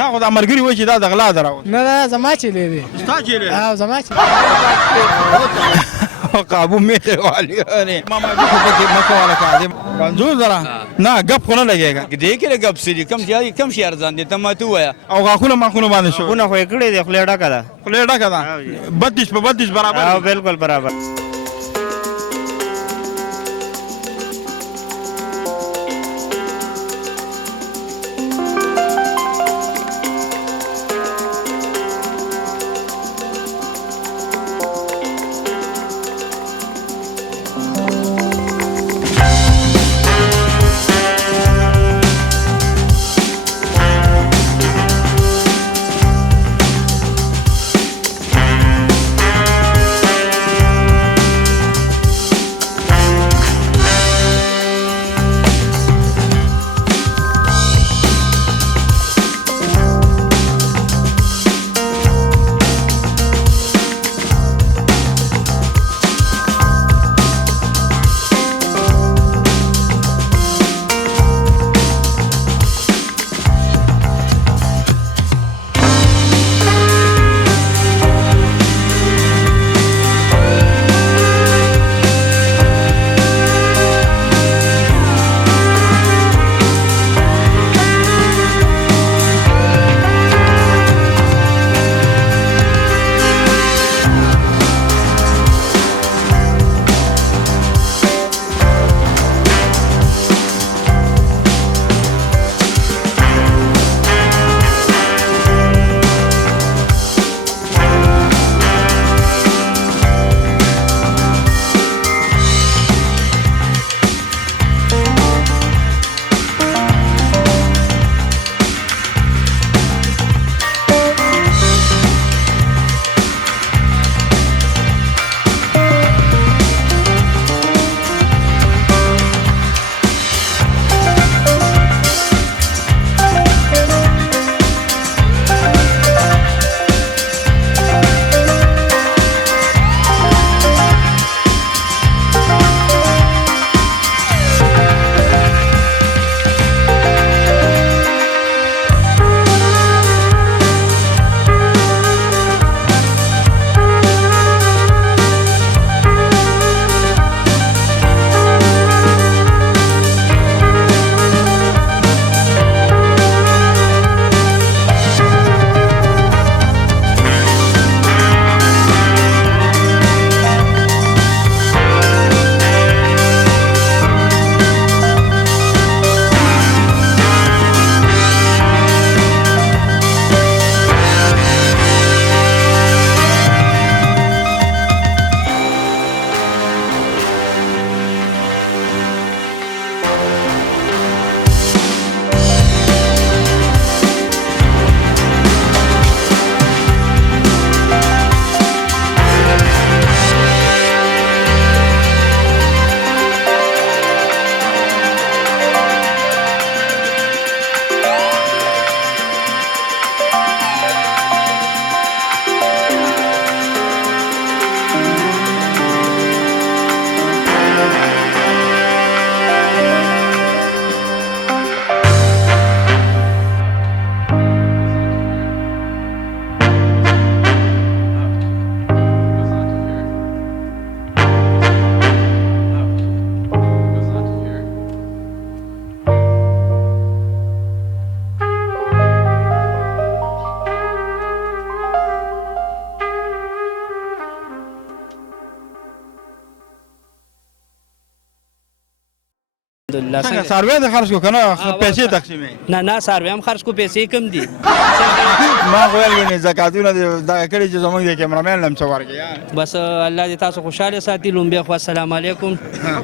دا خو د مرګري وایي چې دا د غلا ده راوړ نه دا زما چیلې دی ستا چیرې او زما چیلې قابو میخې والی ماما خو پکې مه کوله کاظم 50,000 نه ګپ خو نه لګېږه دې کې ګپ سړي کم شي ارزان دي ته ما ته ووایه او غاښونه ماښونه باندې شو خونه خو یې کړې دي خولې ډکه ده خولې ډکه ده 32 په 32 برابر او بالکل برابر الحمدلله. څنګه سروې د خرج کو کنه پیسې تقسیمې؟ نه سروې هم خرج کو، پیسې کم دي. ما ویل غني زکاتونه د کړي چې زمونږ د کیمرامین لم څور کې بس الله دې تاسو خوشاله ساتي. لومبیا خو السلام علیکم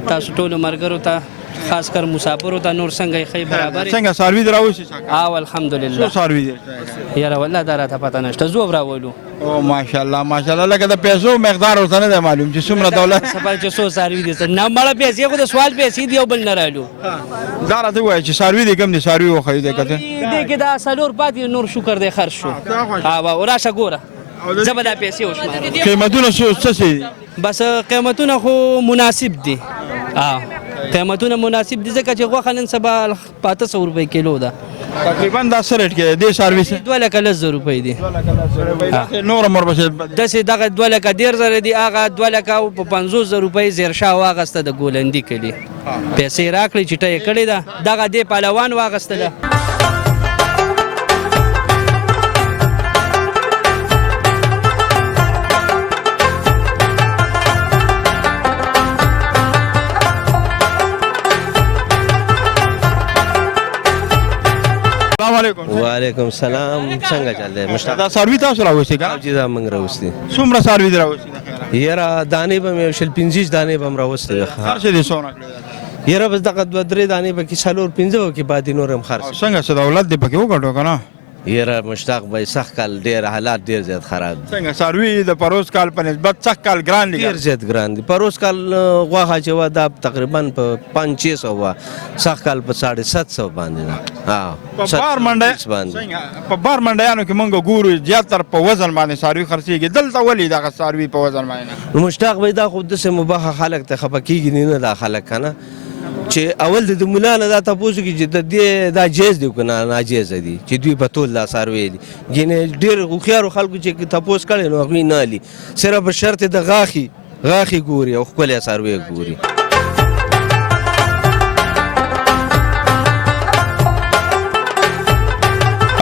تاسو ټول مرګرو ته، خاص کر مسافرو ته. نور څنګه خې برابر څنګه سروې دراوسی څنګه؟ او الحمدلله. سروې دې یاره والله دا راته پته نشته، زو راولو. او ماشاءالله ماشاءالله. لکه د پیسو مقدار ورته نه معلوم چې څومره دولت سپال چې سو سروې دي نه مړه پیسې خو د سوال پیسې دی او بل نه رالو. دا راته وایي چې سروې دې کم دي، سروې وخی دې کته دې کې دا سلور پاتې نور شکر دې خرج شو. او راشه ګوره زبدا پیسې وشماره. قیمتونه څه دي؟ بس قیمتونه خو مناسب دي. قیمتونه مناسب دي ځکه چې غوښه نن سبا 500 روپۍ کیلو ده. تقریبا دا سره کې دې سرویس 2,10,000 روپۍ دي. نور مربشه داسې دغه 2,10,000 دي، هغه 2,50,000 روپۍ زیرشاه واغسته د ګولندي کلي. پیسې راکړې چې ته یې کړې ده، دغه دې پهلوان واغستله. السلام علیکم. وعلیکم السلام. څنګه چل دی مشتاق؟ دا سروي تاسو راوستي کنه؟ جی دا موږ راوستي. څومره سروي راوستي ده خیره؟ یاره دانې به مې شل 25 دانې به م راوستي. خرڅ دې څونه کړی؟ یاره بس دغه 2-3 دانې به کې 4-5 کې بعد نور هم خرڅ. څنګه څه دولت دې پکې وکړو کنه؟ یاره مشتاق به سخت کال ډیر حالات ډیر زیات خراب دي. څنګه سروي د پروس کال په نسبت سخت کال ګران دي؟ ډیر زیات ګران دي. پروس کال غوښه چې وا دا تقریبا په 500-600 وا، سخت کال په 750 باندې ده. په بار منډه څنګه په بار منډیانو کې مونږ ګورو زیاتره په وزن باندې سروي خرڅيږي، دلته ولې دغه سروي په وزن باندې؟ مشتاق به دا خو د سه مباح خلک ته خپکیږي نه دا خلک کنه چې اول د مولا نه دا تاسو کې چې د دې دا جایز دی کنه ناجیز دي چې دوی په ټول دا سروي دي. ګینه ډیر خو خلکو چې تاسو کړي نو غوي نه لي صرف په شرط د غاخي ګوري او خپل سروي ګوري.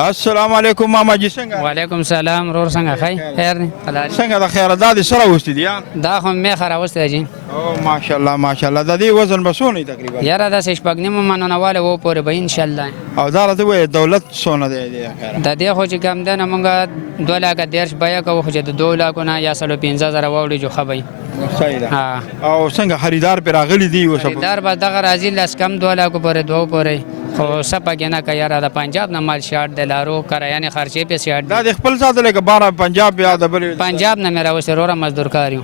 السلام علیکم ماما جی څنګه؟ وعلیکم السلام رور څنګه خیر نه څنګه د خیره دادې سره وستي دي دا خو مې خره وسته جی. او ماشاءالله ماشاءالله د دې وزن بسونه تقریبا یاره دا شپږ نیمه منونه واله و پورې به ان شاء الله. او دا راته وای دولت سونه دی خیره د دې خو چې کم ده نه مونږه 2,10,000 بیا کوو خو چې د 2,00,000 یا 15,000 واوړي جو خبي. صحیح ده. او څنګه خریدار پر راغلي دي او خریدار به دغه راځي لاس کم 2,00,000 پورې دوه پورې خو سپا کې نه کوي. یاره د پنجاب نه مال شاټ د لارو کرایانه خرچې په شاټ دا د خپل ساتل کې 12 پنجاب یا د بل پنجاب نه مې راوسته روره مزدور کاریو.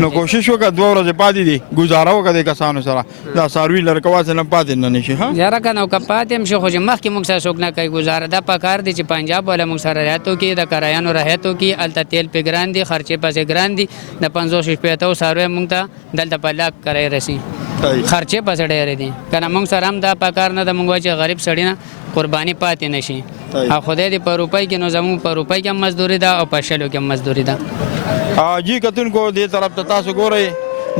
نو کوشش وکړه 2 ورځې پاتې دي گزاره وکړه کسانو سره دا سروي لړکواس نه پاتې نه نشي. ها یاره کنه او کپاتې هم شو خو چې مخکې موږ سره څوک نه کوي گزاره. دا پکار دي چې پنجاب ولا موږ سره راتو کې د کرایانو راهتو کې الته تیل په ګران دي خرچې پسې ګران دي د 500 سروي موږ ته دلته په لاک کرای رسی خرچې پسې ډېرې دي کنه. موږ سره هم دا پکار نه د موږ چې غریب سړی نه قرباني پاتې نشي. او خدای دې په روپۍ کې نو زموږ په روپۍ کې مزدوري ده او په شلو کې مزدوري ده. جی کتونکو دې طرف ته تاسو ګورئ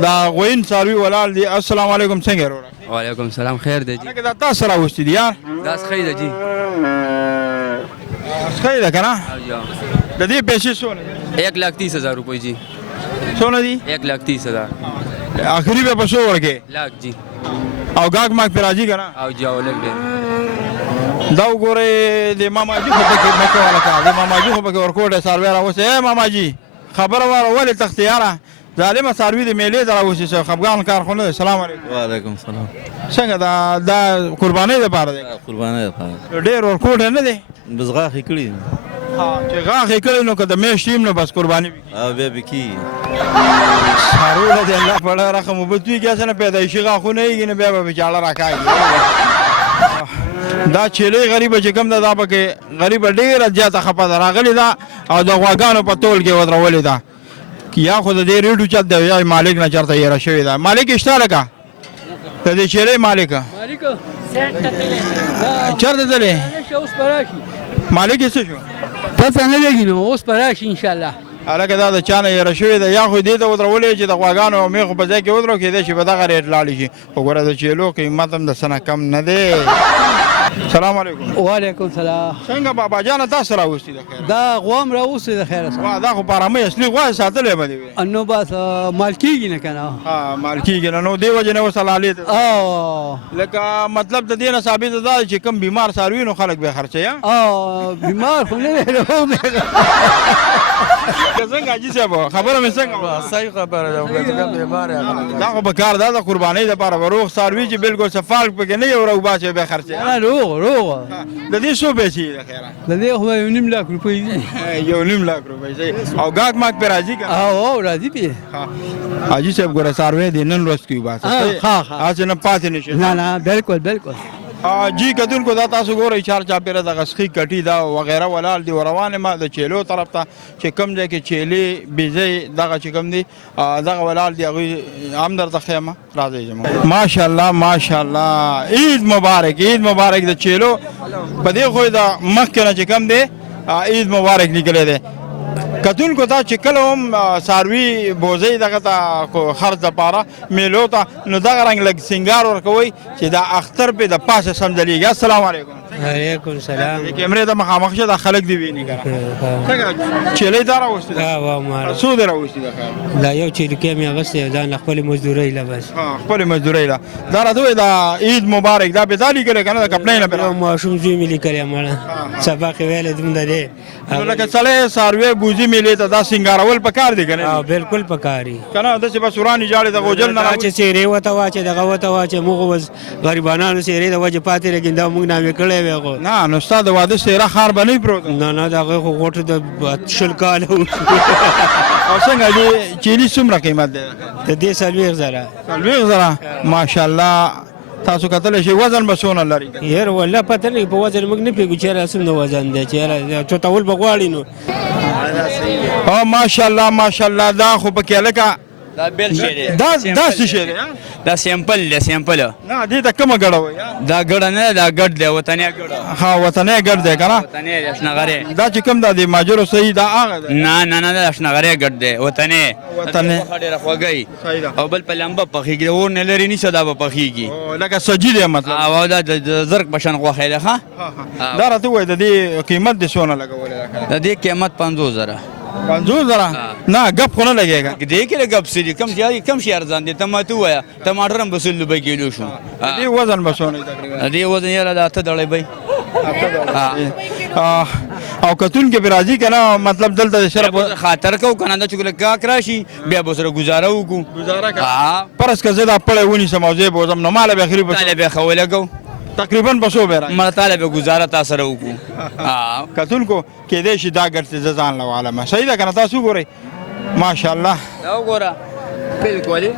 دا غوین سروي ولال دي. السلام علیکم څنګه وروره؟ وعلیکم السلام خیر دی جی. دا تاسو راوستي دي یار؟ دا خیر دی جی. خیر ده کنه؟ د دې پیسې څونه دي؟ 1,30,000 روپۍ جی. څونه دي؟ 1,30,000 اخري به پسو ورکه لاک جی. او گاګ ماګ پر راځي کنه؟ او جاو لګ دی. دا وګوره د ماما جی خو پکې مکه ولا کا د ماما جی خو پکې ورکوټه سروي راوسته. اے ماما جی خبر واره ولې تختیاره ظالمه سروي د میلې دراوسته خفغان کارخونه. السلام علیکم. وعلیکم السلام. څنګه دا قرباني لپاره دی؟ قرباني لپاره ډېر ورکوټه نه دی بس غاښ کړی. چې غاښ کړی نو که د میاشتې نو بس قرباني او بیا به کی سارو د الله په اړه رقم وبدوي کې څنګه پیدایشي غاښونه یې نه بیا به چاړه راکاږي. دا چيلې غریب چې کوم دا پکې غریب ډېر زیاته خپه راغلی دا او د غواګانو په تول کې ودرولې دا یا خو د دې ریډو چت دی یا مالک نه چرته یې را شوی دا مالک اشتاره کا ته دې چيلې مالک چرته دلې مالک څه شو پته نه لګي نو اوس پراشي ان شاء الله. الکه دا د چانه یې را شوی دا یا خو دې ته ودرولې چې د غواګانو او میخ په ځای کې ودرو کېدې چې به دغه ریټ لاړ شي. وګوره د چيلو قیمت هم د سنه کم نه دی. السلام علیکم. وعلیکم السلام. څنګه بابا جان تاسو راوستي د خیر؟ دا غوام راوستي د خیر سره. دا خو پارامې اصلي غوا ساتلې به دی. نو بس مال کېږي نه کنه. مال کېږي نه نو دی وجه نه وسلالې. لکه مطلب د دې نه ثابت ده چې کم بیمار ساروي نو خلک به خرچي. بیمار خو نه ویلو څنګه اجي صاحب خبره مې څنګه؟ صحیح خبره ده چې بیمار دا خو به کار ده د قربانۍ لپاره وروغ ساروي چې بالکل صفال پکې نه یو راو باسي به خرچي. روغ د دې څو پیسې د خیره؟ د دې خو 1.5 لک روپۍ دي. 1.5 لک روپۍ او گاګ ماګ پر راځي کنه؟ او راځي به. اجي صاحب ګوره ساروي دي نن ورځ کې باسي. ها اځ نه پاتې نشي. نه بالکل جی کتونکو دا تاسو ګورئ چار چاپیره دغه سخي کټي دا وغیره ولاړ دي روانې ما د چیلو طرف ته چې کوم ځای کې چیلې بیزۍ دغه چې کوم دي دغه ولاړ دي هغوی هم درته ښیم راځئ زموږ ماشاءالله ماشاءالله عید مبارک عید مبارک د چیلو په دې خو د مخکې نه چې کوم دی عید مبارک لیکلی دی کتونکو ته چې کله هم څاروي بوزۍ دغه ته خرڅ دپاره میلو ته نو دغه رنګ لږ سینګار ورکوئ چې دا اختر پې د پاسه سمدلیږي السلام علیکم وعلیکم السلام کیمرې ته مخامخ شه دا خلک دې ویني که څنګه چیلۍ دا راوستې ده څو دې راوستې ده ښه دا یو چیلکۍ مې اغوستی ځان له خپلې مزدورۍ له بس خپلې مزدورۍ له دا راته ووایي دا عید مبارک دا بې تا لیکلی که نه د کپړۍ نه یو ماشوم زوی مې لیکلی مړه سبق یې ویلی دومره دی نو لکه سړی څاروی بوزي میلې ته دا سینګارول پکار دی که نه بالکل پکار دي که نه داسې بس ورانې جاړې د غوجل نه چې څېرې ورته واچې دغه ورته واچې موږ اوس غریبانانو څېرې د وجې پاتې لیکن دا موږ نامې کړی وی خو نه نو ستا د واده څېره خار به نه پروت نه نه د هغې خو غوټو د 20 کاله او څنګه دې چیلي څومره قیمت دی د دې 40,000 40,000 ماشاءالله تاسو کتلی شئ وزن به څونه لري یاره والله پته نه په وزن موږ نه پوهېږو چېرې څومره وزن دی چېرې چوتول به غواړي نو او ماشاءالله ماشاءالله دا خو پکې لکه دا بیل شی دی دا څه شی دی دا سیمپل دی سیمپل نه دې ته کومه ګډه وایي دا ګډه نه دا ګډ دی وطني ګډه ها وطنۍ ګډ دی که نه وطني دی شنغری دا چې کوم دا د ماجرو صحیح دا هغه دی نه نه نه دا شنغری ګډ دی وطني وطني. ډېره خوږی صحیح ده او بل په لمبه پخېږي د اور نه لرې نیسه دا به پخېږي او لکه سجي دی مطلب او دا د زرق په شان غوښې ده ښه دا راته ووایي د دې قیمت دې څونه لګولی ده د دې قیمت 50,000 50,000 نه ګپ خو نه لګېږي دې کې لږ ګپ سړي کم شي ارزان دي ته ما ته ووایه ټماټر هم به 100 روپۍ کیلو شو دې وزن به څونه تقریبا دې وزن یاره د 8 ډړۍ بی او کتون کې به راځي که نه مطلب دلته د شرف خاطر کو کنه دا چې کاک راشي بیا به سره ګزاره وکړو ګزاره کوه فرض که زه دا پړی ونیسم او زه به وځم نو ماله به اخري به طالب خو ولګو تقریبا به څو به راځي مړه طالب ګزاره تاسو سره وکړو کتونکو کېدای شي دا ګټې زه ځان له عالمه صحیح ده که نه تاسو ګورئ ماشاءالله دا وګوره بالکل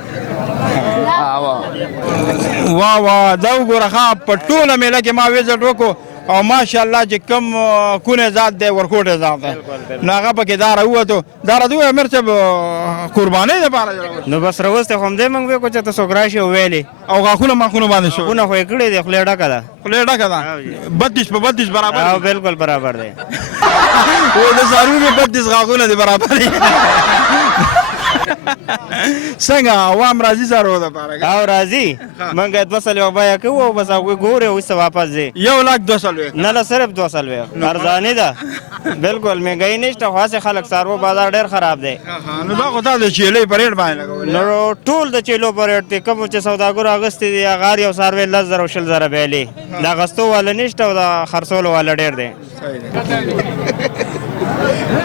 واه واه دا وګوره ښه په ټوله میله کې ما وزټ وکړو او ماشاءالله چې کوم کونه ذات دی ورکوټه ذات دی نو هغه پکې دا راووتو دا راته ووایه امیر صاحب قربانۍ دپاره نو بس راوستی خو همدې موږ وکړو چې ته څوک راشي او ویلې او غاښونه ماښونه باندې شو خونه خو یې کړې دی خولې ډکه ده خولې ډکه ده 32 په 32 برابر او بالکل برابر دی او د څاروي 32 غاښونه دي برابر دي څنګه عوام راځي څاروو دپاره او راځي موږ 200 بیه کوو او بس هغوی ګوري اوس واپس ځي 1,02,000 نه نه صرف 200 ارزاني ده بالکل مهنګۍ نشته خو هسې خلک څاروو بازار ډېر خراب دی نو دا خو تا د چیلۍ په ریټ باندې لګولې نو ټول د چیلو په ریټ دی کوم چې سوداګرو اخیستې دي هغه هر یو څاروی 10,000 او 20,000 بیلې د اخیستو والا نشته او د خرڅولو والا ډېر دی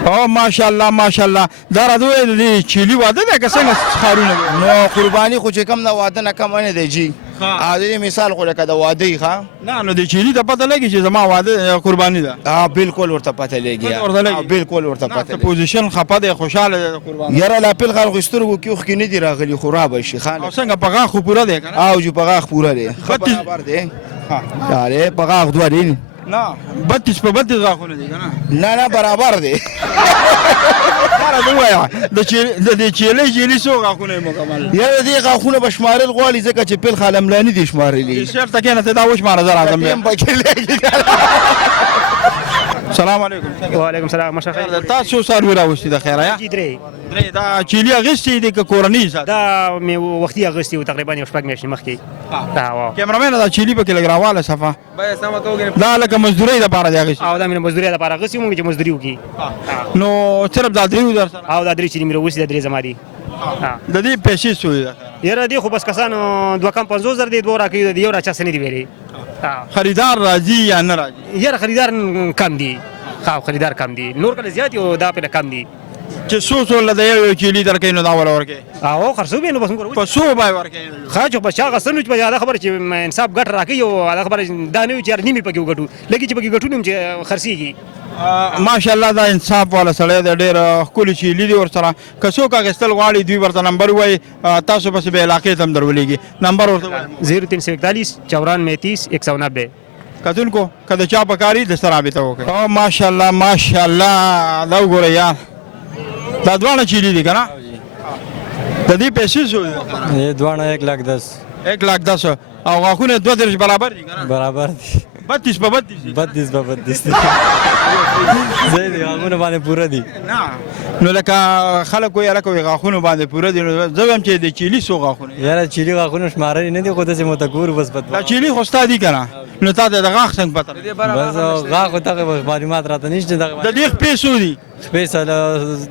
او ماشاءالله ماشاءالله دا راته ووایي د چیلي واده دی که څنګه ښارونه دي نو قرباني خو چې کم د واده نه کم نه دی جي عادي مثال خو لکه د واده یې ښه نه نو د چیلي ته پته لګي چې زما واده قرباني ده بالکل ورته پته لګي بالکل ورته پته لګي پوزیشن خپه دی خوشاله دی د قرباني یاره لا پیل خلکو سترګو کې اوښکې نه دي راغلي خراب شي خان او څنګه په غاښ خو پوره دی که نه او جو په غاښ پوره دی برابر دی یاره په غاښ دوه دي نه 32 په 32 غاښونه دي که نه نه برابر دی دا راته ووایه د دې چیلۍ څو غاښونه یې مکمل یاره دې غاښونه به شمارل غواړي ځکه چې پیل خالملاني دي شمارلي چېرته کښېنه ته دا وشماره زه راځم بیا پکې لګي سلام علیکم وعلیکم السلام مشاخه تاسو څاروي راوستي د خیره یا درې دا چیلي اخیستې دي که کورنۍ ساتي دا مې وختي اغوستې و تقریبا یو شپږ میاشتې مخکې کیمرامین دا چیلي پکې لږ راواله صفه دا لکه مزدورۍ دپاره دی اخیستې او دا مې مزدورۍ لپاره اغوستې وم چې مزدوري وکړي نو صرف دا درې در سره او دا درې چې مې راوستي دا درې زما دي د دې پیسې څو دي یاره دې خو بس کسانو دوه کم 50,000 دي دوه راکوي د یو را چا څه نه دي ویلې خریدار راځي یا نه راځي یاره خریدار کم دي خریدار کم دي نور کله زیات او دا په کم دي چې څو د یو چیلي درکوي نو دا وله ورکوي او خرڅو به نو بس موږ په څو به یې ورکوي ښه چې په چا غسنو چې دا خبره چې انصاف ګټ راکوي او دا خبره دا نه وي چې نیمې پکې وګټو لکه چې پکې ګټو نو چې خرڅېږي ماشاءالله دا انصاف والا سړی دی ډېر ښکلي چې لیدي ورسره که څوک اخیستل غواړي دوی ورته نمبر ووایي تاسو پسې به علاقې ته هم درولېږي نمبر ورته ووایي 0341 94 33 190 کتونکو که د چا پکاري د سره رابطه وکړئ او ماشاءالله ماشاءالله دا وګورئ یار دا دواړه چیلي دي که نه د دې پیسې څو دي ये दुआना 1,10,000 1,10,000 او غاښونه 32 برابر دي که نه बराबर थी 32 په 32 32 पे 32 थी सही थी आगुन बाने पूरा दी نه نو لکه خلک وایي هلکه وایي غاښونه باندې پوره دي نو زه وایم چې د چیلي څو غاښونه यार चिली आगुन شماره نه دي خود سے متکور بس دا پت چیلي خو ستا دي که نه نو تا ته د غاښ څنګه پته بس غا خو ته معلومات راته نشته د دا دې خپې څو دي سپیشل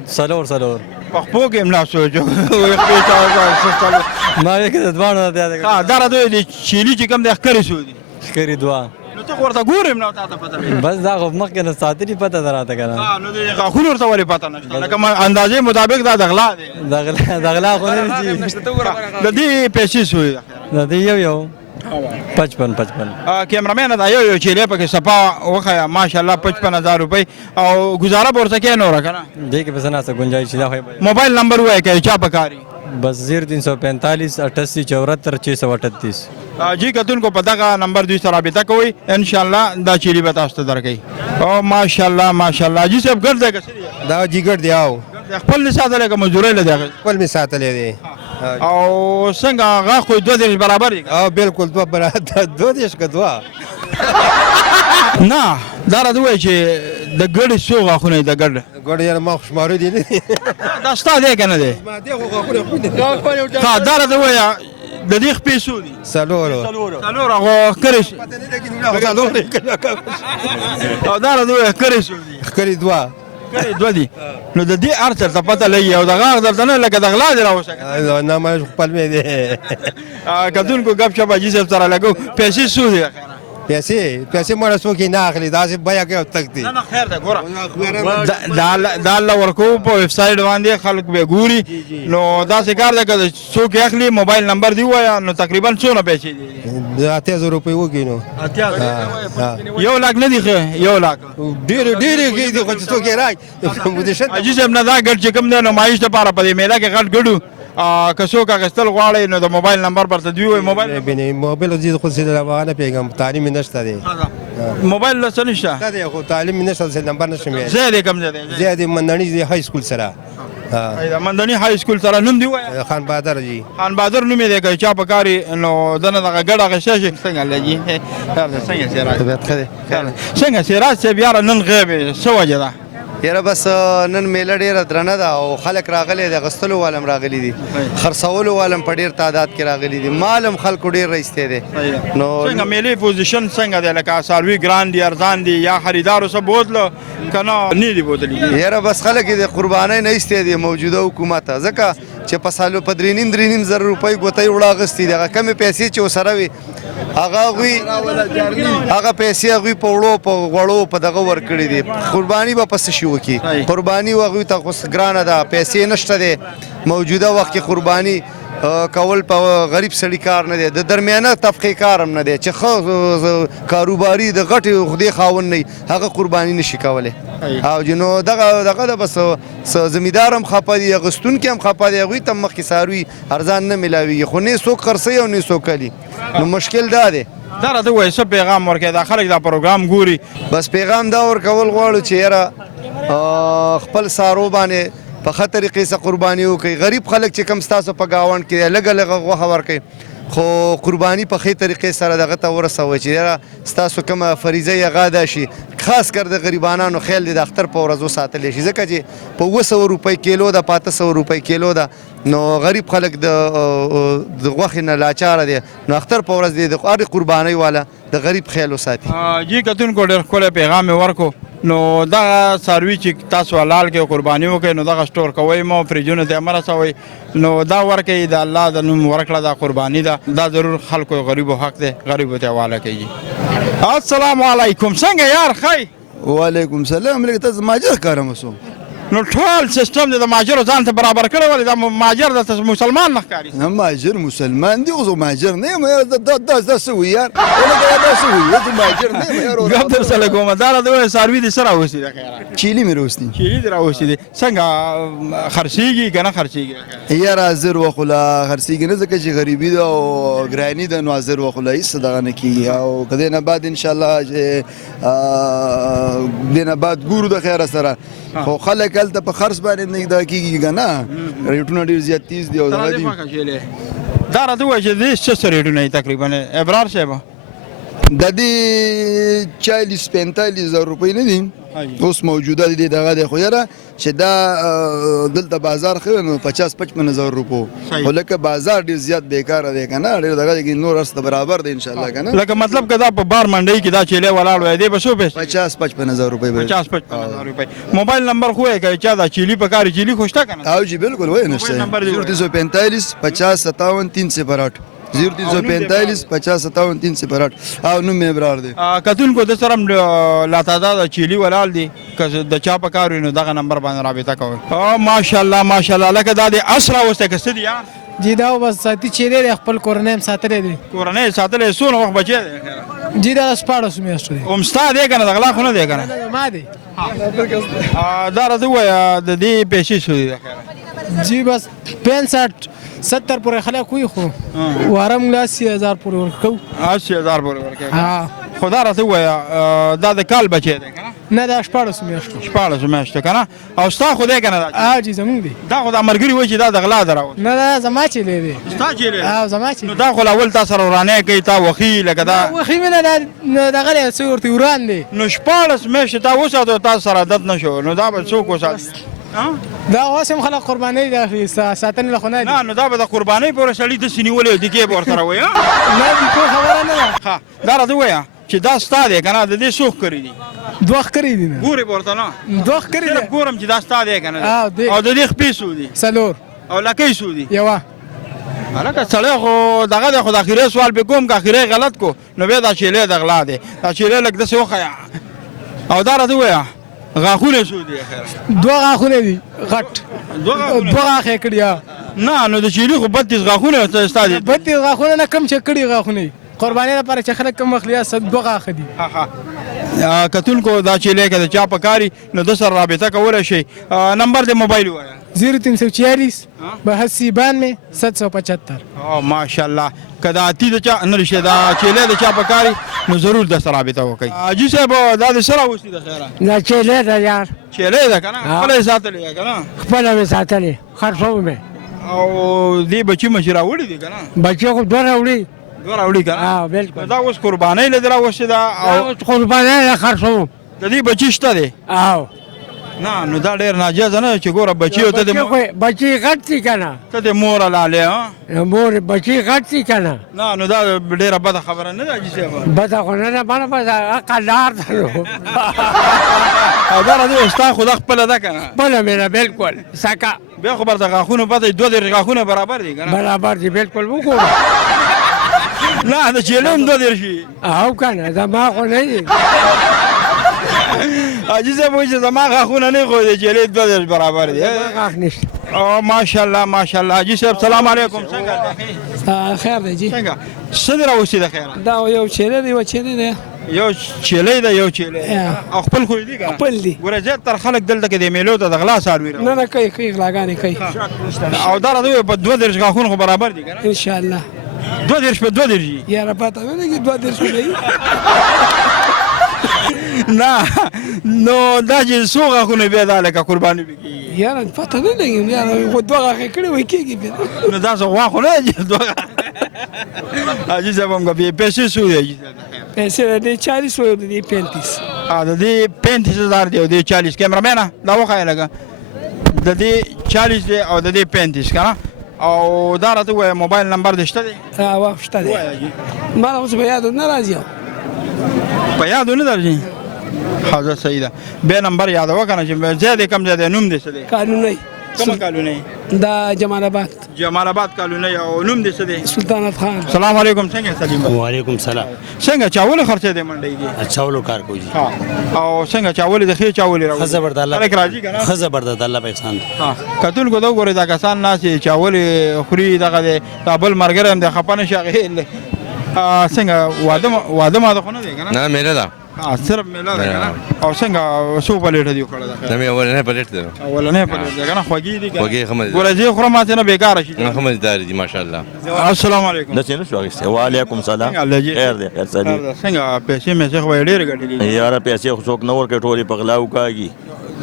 سلور په خپو کې هم نه سوچو وایي خپې څه ما یې کده دوانه ده دا راته د چیلي چې کوم د ښکرې څو دي خیری دعا نو ته خو ورته ګورې نو تا ته پته لګي بس دا خو مخکې نه ساتلی پته دراته کنه نو د غاښونو ورته ولې پته نشته لکه اندازې مطابق دا د غلا دی دغلا خو نه دي د دې پیسې څو دي دا دی یو 55 کیمرامین دا یو چیلې پکې صفا وخیا ماشاءالله 55,000 روپۍ او گزاره به ورته کې نور کنه دې کې بس نه څه گنجائش ده خو موبایل نمبر وای کې چا پکاري बस 0345 88 74 638 جی کتونکو په دغه نمبر دوی سره رابطه کوئ ان شاء الله دا چیلي به تاسو ته درکوي او ماشاءالله ماشاءالله جی صاحب ګرد دی که دا جګر دی او خپل ساتلی که مزدورۍ له دی خپل می ساتلې دی او څنګه غاښ خو 2 برابر دي او بالکل دوه برابر دوه دیش که دوه نه دا راته وایي چې د ګډې څو غاښونه دي د ګډ ګوډ یې ما خوشمارو دي نه دا ستا دی که نه دی ما دې خو غوړې ها دا راته وایه د دې خپې څو دي څلور هغه ښکرې او دا راته وایه ښکرې څو دي خکرې دوه ښکرې دوه دي نو د دې هر څه ته پته لګي او د غاښ درته نه لکه د غلا دې راوسه نه ما خپل مې دی کتونکو ګپ شپ حاجي صاحب سره لګو پیسې څو دي پیسې مړه څوک یې نه اخلي داسې بیه کوي او تک دی نه خیر ده ګوره دا الله ورکو په ویب سایټ باندې خلک به ګوري نو داسې کار ده که څوک اخلي موبایل نمبر دی ووایه نو تقریبا څونه پیسې دي 8000 روپۍ وکړي نو 1 لاک نه دي ښه 1 لاک ډېرې دي خو چې څوک یې راځي حاجي صاحب نه دا ګډ چې کوم دی نمایش لپاره په دې میله کې غټ ګډو که څوک اخیستل غواړي نو د موبایل نمبر ورته دوی وایي موبایل زه خو څه نه پیږم تعلیم نشته دی موبایل له څه نشته دی خو تعلیم نشته نمبر نشم یې ځای دې کوم ځای دی ځای دې مندڼي های سکول سره مندني های سکول سره نوم دی وایي خان بهادر جی خان بهادر نوم یې دی که چا پکاري نو دنه دغه ګډ اخیستی شي څنګه لګي څنګه سراج صاحب یاره نن غیب څه وجه ده یاره بس نن میله ډیره درنه ده او خلک راغلي دي غستلو والم راغلي دي خرڅولو والم په ډیر تعداد کې راغلي دي مالم خلکو ډیر رئیسته دي نو څنګه میلې پوزیشن څنګه دی لکه ساروي ګران دي ارزان دي یا خریدارو څه بوتلو کنه نه دی بوتلی یاره بس خلک د قربانۍ نه ایسته دي موجوده حکومت ځکه چې په سالو په 3.5 زر روپۍ ګوتې وړه غستې دي کمې پیسې چې وسره وي هغه پیسې هغوی په وړو په غوړو په دغه ورکړي دي قرباني به پس شي وکړي قرباني هغوی ته خو ګرانه ده پیسې نشته دی موجوده وخت کې قرباني کول په غریب سړي کار نه دی د درمیانه طبقې کار هم نه دی چې ښه کاروباري د غټې خدای خاوند نه هغه قرباني نشي کولی او نو دغه د بس زمیندار هم خفه دي اغوستونکي هم خفه دي هغوی ته مخکې څاروي ارزان نه میلاویږي خو نه څوک خرڅوي او نه څوک کلي نو مشکل دا دی دا راته وایي څه پیغام ورکوي دا خلک دا پروګرام ګوري بس پیغام دا ورکول غواړو چې یاره خپل څارو باندې په ښه طریقې سره قرباني وکړئ غریب خلک چې کوم ستاسو په ګاونډ کې لږه لږه غوښه ورکوي خو قرباني په ښې طریقې سره دغه ته ورسوئ چې یاره ستاسو کومه فریضه یې هغه ادا شي خاص کر د غریبانانو خیال دی د اختر په ورځ وساتلی شي ځکه چې په 200 روپۍ کیلو ده په 800 روپۍ کیلو ده نو غریب خلک د غوښې نه لاچاره دی نو اختر په ورځ دی د هرې قربانۍ والا د غریب خیال وساتي جی کتونکو ډېر ښکلی پیغام یې ورکو نو دغه څاروي چې تاسو حلال کې قرباني وکړئ نو دغه سټور کوئ مو فریجونو ته مه رسوئ نو دا ورکوي د الله د نوم ورکړه دا قرباني ده دا ضرور خلکو غریبو حق دی غریبو ته حواله کوي السلام علیکم څنګه یار ښه وعلیکم سلام لکه ته زما جر کارم اوسم نو ټول سیستم د ماجر ځان ته برابر کړی ولې دا ماجر د مسلمان نه ښکاري نه ماجر مسلمان دی خو ماجر نه یم یار دا څه وي یار دا څه وي زه ماجر نه یم یار ګپ در سره کومه دا د ساروي د سره اوسې ده خیره چیلی مې روستي چیلی در اوسې دي څنګه خرڅېږي که نه خرڅېږي یار حاضر وخلا خرڅېږي نه ځکه چې غریبي ده او ګراني ده نو حاضر وخلا هېڅ دغه نه کېږي او که دې نه بعد انشاءالله چې دې نه بعد ګورو د خیره سره خو خلک هلته په خرڅ باندې نه دغه کېږي که نه ریټونه ډېر زیات تیز دي او دغه دي دا راته ووایه چې دې څه څه ریټونه دي تقریبا ابرار صاحب د دې 40-45 زره روپۍ نه دي اوس موجوده دي دغه دی خو یاره چې دا دلته بازار ښه نو 50-55 زره روپو خو لکه بازار ډېر زیات بیکاره دی که نه ډېر دغه دی نور هر څه برابر دی انشاءالله که نه لکه مطلب که دا په بار منډۍ کې دا چیلی ولاړ وای دی به څو پیسې 50-55 زره روپۍ 50-55 زره روپۍ موبایل نمبر خو یې که چا دا چیلی په کار چیلی خو شته که نه او جی بالکل وایي نشته 0345 50 57 308 0345 50 57 308 او نوم مې ابرار دی کتونکو د سره لا تعداد چیلی ولاړ دي که د چا په کار وي نو دغه نمبر باندې رابطه کوئ ماشاءالله ماشاءالله لکه دا د اسره اوسه که څه دي جی دا بس ساتي چیرې دی خپل کورنۍ هم ساتلی دی کورنۍ ساتلی څونه وخت بچی دی جی دا 14 میاشتو دی هم ستا دی که نه د غلا خو نه دی که نه ما دی دا راته ووایه د دې پیسې څو دي د خیره جی بس 65-70 پورې خلک وي خو واره موږ 80,000 پورې ورکوو 80,000 پورې ورکوي خو دا راته ووایه دا د کال بچی دی که نه نه دا 14 میاشتو 14 میاشتو که نه او ستا خو دی که نه دا جی زموږ دی دا خو دا ملګري وایي چې دا د غلا ده راوست نه دا زما چیلی دی ستا چیلی او زما چیلی نو دا خو اول تا سره ورانۍ کوي تا وخي لکه دا وخي مې نه دغه دی څه ورته وران دی نو 14 میاشتې تا وساتو تا سره عادت نه شو نو دا به څوک وساتي دا اوس هم خلک قربانۍ د ساتنې له خو نه دي نه نو دا به د قربانۍ پورې سړي داسې نیولې او دکې به ورسره وایي نه دي کوم خبره نه ده دا راته ووایه چې دا ستا دی که نه د دې څو ښکرې دي دوه ښکرې دي نه ګورې به ورته نه دوه ښکرې صرف ګورم چې دا ستا دی که نه او د دې خپې څو دي څلور او لکۍ څو دي یوه هلکه سړی خو دغه دی خو د اخرې سوال پې کوم که اخرې غلط کو نو بیا دا چیلی د غلا دی دا چیلی لږ داسې وښیه او دا راته ووایه غاښونه څو دي دوه غاښونه دي غټ دوه غاښ یې کړي نه نو د چیلي خو 32 غاښونه ستا دي 32 غاښونه نه کم چې کړي غاښونه قربانۍ لپاره چې خلک کم اخلي دوه غاښه دي کتونکو دا چیلی که د چا په کاري نو د سره رابطه کولی شئ نمبر د موبایل ووایه 0340 82 775 ماشاءالله که دا اتی د چا نه رشي دا چیلی د چا په کاري نو ضرور د سره رابطه وکړئ حاجي صاحب دا د سره اوسي د خیره دا چیلی ده یار چیلی ده که نه خپله یې ساتلې ده که نه خپله مې ساتلې خرڅوم مې او دې بچي مچي راوړي دي که نه بچي خو دوه راوړي دوه راوړي که نه بلکل دا اوس قربانۍ له دې راوستې ده او قربانۍ له خرڅوم د دې بچي شته دی او نه نو دا ډېر ناجیزه نه چې ګوره بچي او ته د بچي غټ دي که نه ته د موره لالې مور بچي غټ دي که نه نه نو دا ډېره بده خبره نه ده حاجي صاحب بده خو نه ده بله بده عقلدار ده نو او دا راځي ستا خو دا خپله ده که نه خپله مې ده بلکل سکه بیا خو به د غاښونو پته 22 غاښونه برابر دي که نه برابر دي بلکل وګوره نه د چیلي هم 22 او که نه زما خو نه دي حاجي صاحب وایي چې زما غاښونه نه خو د چیلي 22 برابر دي غاښ نشته او ماشاءالله ماشاءالله حاجي صاحب سلام علیکم څنګه خیر دی جی څنګه څه دې راوستي د خیره دا یو چیلی دی یو چیلی دی یو چیلی ده یو چیلی او خپل خو دي که نه خپل دي ګوره زیاتره خلک دلته کې د میلو ته د غلا څاروي نه نه کوي غلاګانې کوي او دا راته وایي په 22 غاښونه خو برابر دي که نه انشاءالله 22 په 22 یاره پته نه لګي 22 دی نه نو دا چې څو غاښونه بیا دا لکه قرباني به کېږي یاره پته نه لګي یاره خو دوه غاښې کړي وای کېږي بیا نو دا څه غوا خو نه چې دوه حاجي صاحب هم که پیسې څو دي حاجي صاحب پیسې د دې 40 او د دې 35 د دې 35,000 دی او د 40 کیمرامین دا وښایه لږه د دې 40 دی او د دې 35 که نه او دا راته ووایه موبایل نمبر دې شته دی شته دی ما اوس په یادو نه راځي په یادو نه درځي ښه صحیح ده بیا نمبر یادوه که نه چې ځای دی کم ځای دی نوم دې څه دی قانوني کومه کالونی دا جمال آباد جمال آباد کالونی او نوم دې څه دی سلطانت خان سلام علیکم څنګه سلیم وعلیکم سلام څنګه چاول خرچه دې منډي کې چاولو کار کوي ها او څنګه چاول د خې چاول راو خزه برد الله خلک راځي کنه خزه برد الله په احسان ها کتل کو دا ګوره دا کسان ناس چاول خوري دغه د بل مرګره هم د خپنه شغیل څنګه واده ما ده خو نه دی کنه نه میله ده صرف میله ده کنه او څنګه سو پلیټ دی کړه دا نه مې اولنې پلیټ ده اولنې پلیټ ده کنه خوږی دي خوږی خمر ګوره زه خورم ماته نه بیکاره شي خمر دار دي ماشاءالله السلام علیکم د څه شو اخیسته وعلیکم سلام خیر دی خیر سلام څنګه پیسې مې څه خو ډېر غټلې یاره پیسې خو څوک نور کې ټولې پغلاو کاږي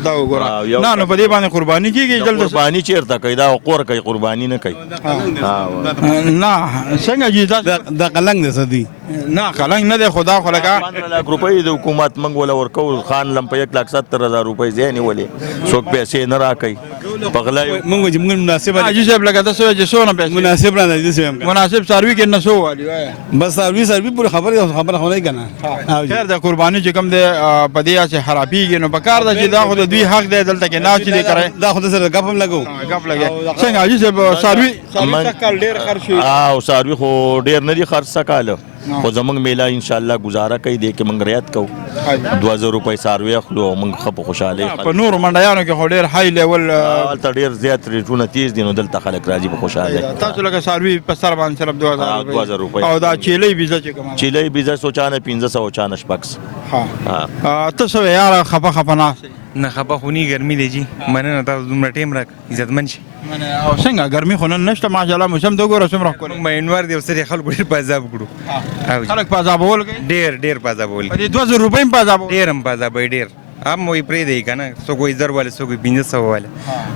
دا وګوره نه نو په دې باندې قرباني کیږي جلد قرباني چیرته کوي دا قور کوي قرباني نه کوي نه څنګه جی دا د قلنګ د سدي نه قلنګ نه دی خدا خو لګا 15 لک روپۍ د حکومت منګ ولا ورکو خان لم په 1,70,000 روپۍ ځای نیولې څوک پیسې نه راکوي پغلای مونږ چې مونږ مناسب حاجی صاحب لګا تاسو چې سونه پیسې مناسب را دي سم مناسب سروي کې نه سو والی بس سروي پوره خبر خو نه کنه خیر د قرباني چې کوم دی په دې چې خرابېږي نو په کار ده چې دا خو د دوی حق دی دلته کې نه چې دی کوي دا خو سره غپ هم لګو غپ لګي څنګه حاجی صاحب سروي څخه ډېر خرچ شي او سروي خو ډېر نه دي خرڅ سکاله خو زمونږ میله ان شاء الله گزاره کوي دې کې موږ ریات کوو 2000 روپۍ سروي اخلو موږ خپ خوشاله په نور منډیانو کې خو ډېر هاي لیول البته ډېر زیات ریټونه تیز دي نو دلته خلک راځي په خوشاله تاسو لکه سروي په سر باندې صرف 2000 روپۍ او دا چيلي بيزه چې کوم چيلي بيزه 1540 شپکس ها تاسو یاره خپه نه نه خپه خونی ګرمي دی جی مننه تاسو دومره ټیم راک عزتمن شي او څنګه ګرمي خو نن نشته ماشاءالله موسم د ګوره سمره کول مې انوار دی سره خلکو ډیر پازاب کړو خلک پازاب ول ډیر پازاب ول په 2000 روپۍ پازاب ډیر هم پازاب ډیر هم وې پرې دی کنه سو کوئی زر والے سو کوئی 1500 والے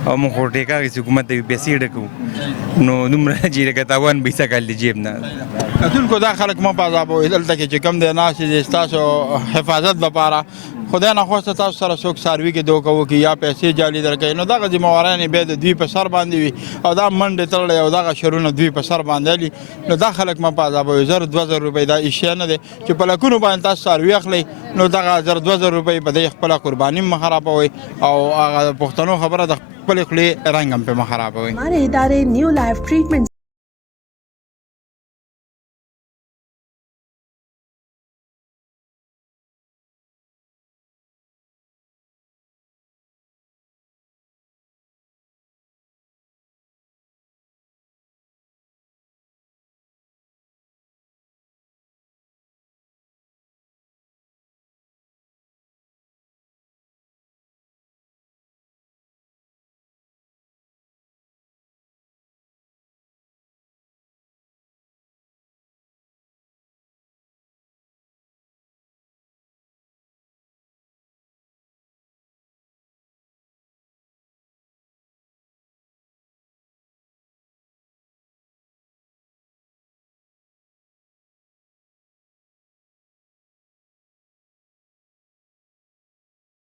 او مو خو ټیکا کې حکومت د پیسې ډکو نو دومره چې لګتاوان پیسې کال جیب نه کتل کو دا خلک مو پازاب دلته کې چې کم دی ناس چې تاسو حفاظت لپاره خدای نه خواسته تاسو سره څوک سروي کې دوه کوو کې یا پیسې جالي درکې نو دا غزي موارانه به د دوی په سر باندې وي او دا منډه تړلې او دا شرونه دوی په سر باندې نو دا خلک ما پازاب 2000 روپۍ دا ایشیا نه دي چې په لکونو باندې تاسو سروي اخلي نو دا 2000 روپۍ په دې خپل قرباني مخربوي او هغه پښتنو خبره د خپل خلی رنگم په مخربوي हमारे इदारे new life treatment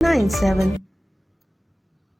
Nine seven